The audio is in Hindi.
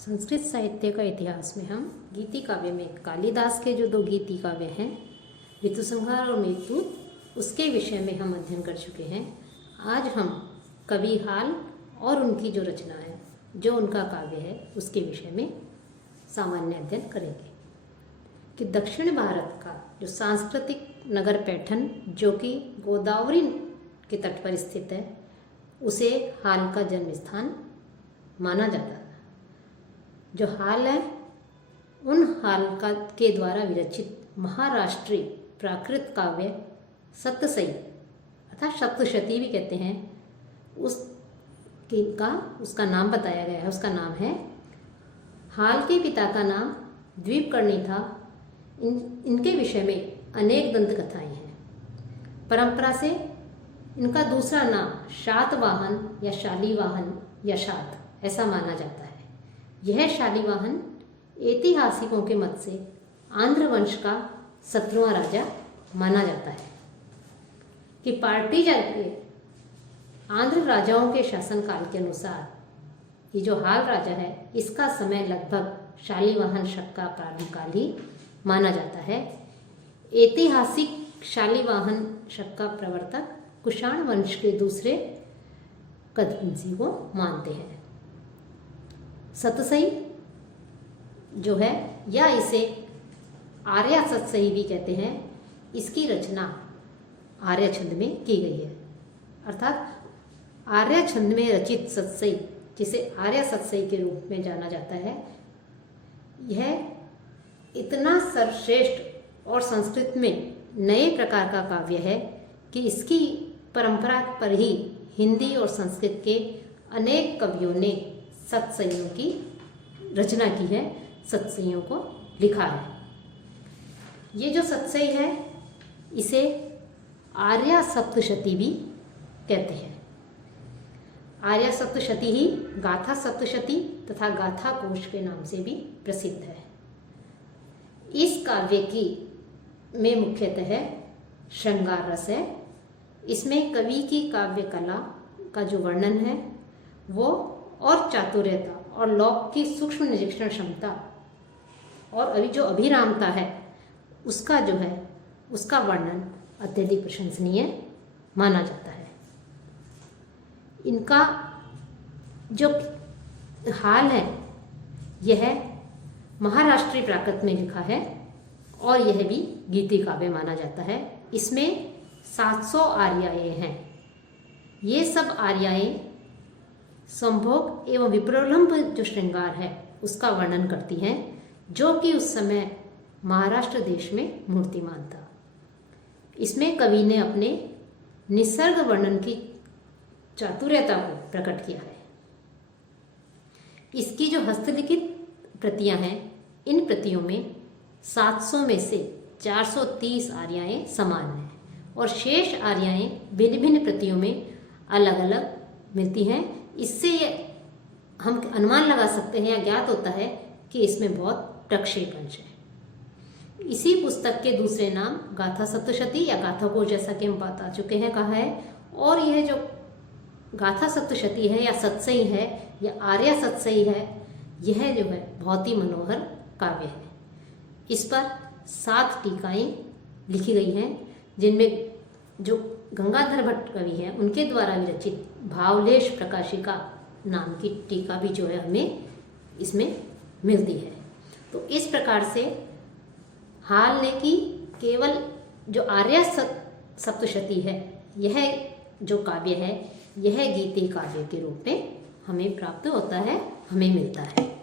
संस्कृत साहित्य का इतिहास में हम गीति काव्य में कालिदास के जो दो गीति काव्य हैं ऋतुसंहार और मेघदूत, उसके विषय में हम अध्ययन कर चुके हैं। आज हम कवि हाल और उनकी जो रचना है, जो उनका काव्य है, उसके विषय में सामान्य अध्ययन करेंगे कि दक्षिण भारत का जो सांस्कृतिक नगर पैठण, जो कि गोदावरी के तट पर स्थित है, उसे हाल का जन्म स्थान माना जाता है। जो हाल है, उन हाल का के द्वारा विरचित महाराष्ट्रीय प्राकृत काव्य सप्तशती अर्थात सप्तशती भी कहते हैं, उसका नाम बताया गया है। उसका नाम है, हाल के पिता का नाम द्वीपकर्णी था। इनके विषय में अनेक दंत कथाएं हैं। परंपरा से इनका दूसरा नाम शातवाहन या शालीवाहन या शात ऐसा माना जाता है। यह शालीवाहन ऐतिहासिकों के मत से आंध्र वंश का 17वां राजा माना जाता है कि पार्टीजा के आंध्र राजाओं के शासनकाल के अनुसार ये जो हाल राजा है, इसका समय लगभग शालीवाहन शक का प्रारंभकाल ही माना जाता है। ऐतिहासिक शालीवाहन शक का प्रवर्तक कुषाण वंश के दूसरे कदंसी को मानते हैं। सतसई जो है, या इसे आर्या सतसई भी कहते हैं, इसकी रचना आर्य छंद में की गई है। अर्थात आर्य छंद में रचित सतसई, जिसे आर्य सतसई के रूप में जाना जाता है, यह इतना सर्वश्रेष्ठ और संस्कृत में नए प्रकार का काव्य है कि इसकी परंपरा पर ही हिंदी और संस्कृत के अनेक कवियों ने सतसइयों की रचना की है, सतसइयों को लिखा है। ये जो सतसई है, इसे आर्या सप्तशती भी कहते हैं। आर्या सप्तशती ही गाथा सप्तशती तथा गाथा कोश के नाम से भी प्रसिद्ध है। इस काव्य की में मुख्यतः श्रृंगार रस है। इसमें कवि की काव्य कला का जो वर्णन है वो, और चातुर्यता और लोक की सूक्ष्म निरीक्षण क्षमता और अभी जो अभिरामता है, उसका जो है, उसका वर्णन अत्यधिक प्रशंसनीय माना जाता है। इनका जो हाल है, यह महाराष्ट्रीय प्राकृत में लिखा है और यह भी गीति काव्य माना जाता है। इसमें 700 आर्याएं हैं। ये सब आर्याएं संभोग एवं विप्रलंब जो श्रृंगार है, उसका वर्णन करती हैं, जो कि उस समय महाराष्ट्र देश में मूर्तिमान था। इसमें कवि ने अपने निसर्ग वर्णन की चातुर्यता को प्रकट किया है। इसकी जो हस्तलिखित प्रतियां हैं, इन प्रतियों में 700 में से 430 आर्याएं समान हैं और शेष आर्याएं भिन्न भिन्न प्रतियों में अलग अलग मिलती हैं। इससे हम अनुमान लगा सकते हैं या ज्ञात होता है कि इसमें बहुत प्रक्षेपंश है। इसी पुस्तक के दूसरे नाम गाथा सप्तशती या गाथा कोश, जैसा कि हम बता चुके हैं, कहा है। और यह जो गाथा सप्तशती है या सतसई है या आर्या सतसई है, यह जो है बहुत ही मनोहर काव्य है। इस पर 7 टीकाएं लिखी गई हैं, जिनमें जो गंगाधर भट्ट कवि हैं, उनके द्वारा विरचित भावलेश प्रकाशिका नाम की टीका भी जो है हमें इसमें मिलती है। तो इस प्रकार से हाल ने की केवल जो आर्या सप्तशती है, यह जो काव्य है, यह गीति काव्य के रूप में हमें प्राप्त होता है, हमें मिलता है।